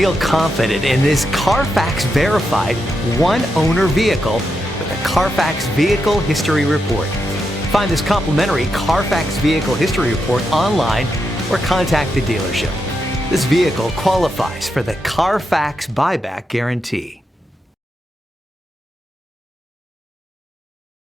Feel confident in this Carfax verified one-owner vehicle with a Carfax Vehicle History Report. Find this complimentary Carfax Vehicle History Report online or contact the dealership. This vehicle qualifies for the Carfax Buyback Guarantee.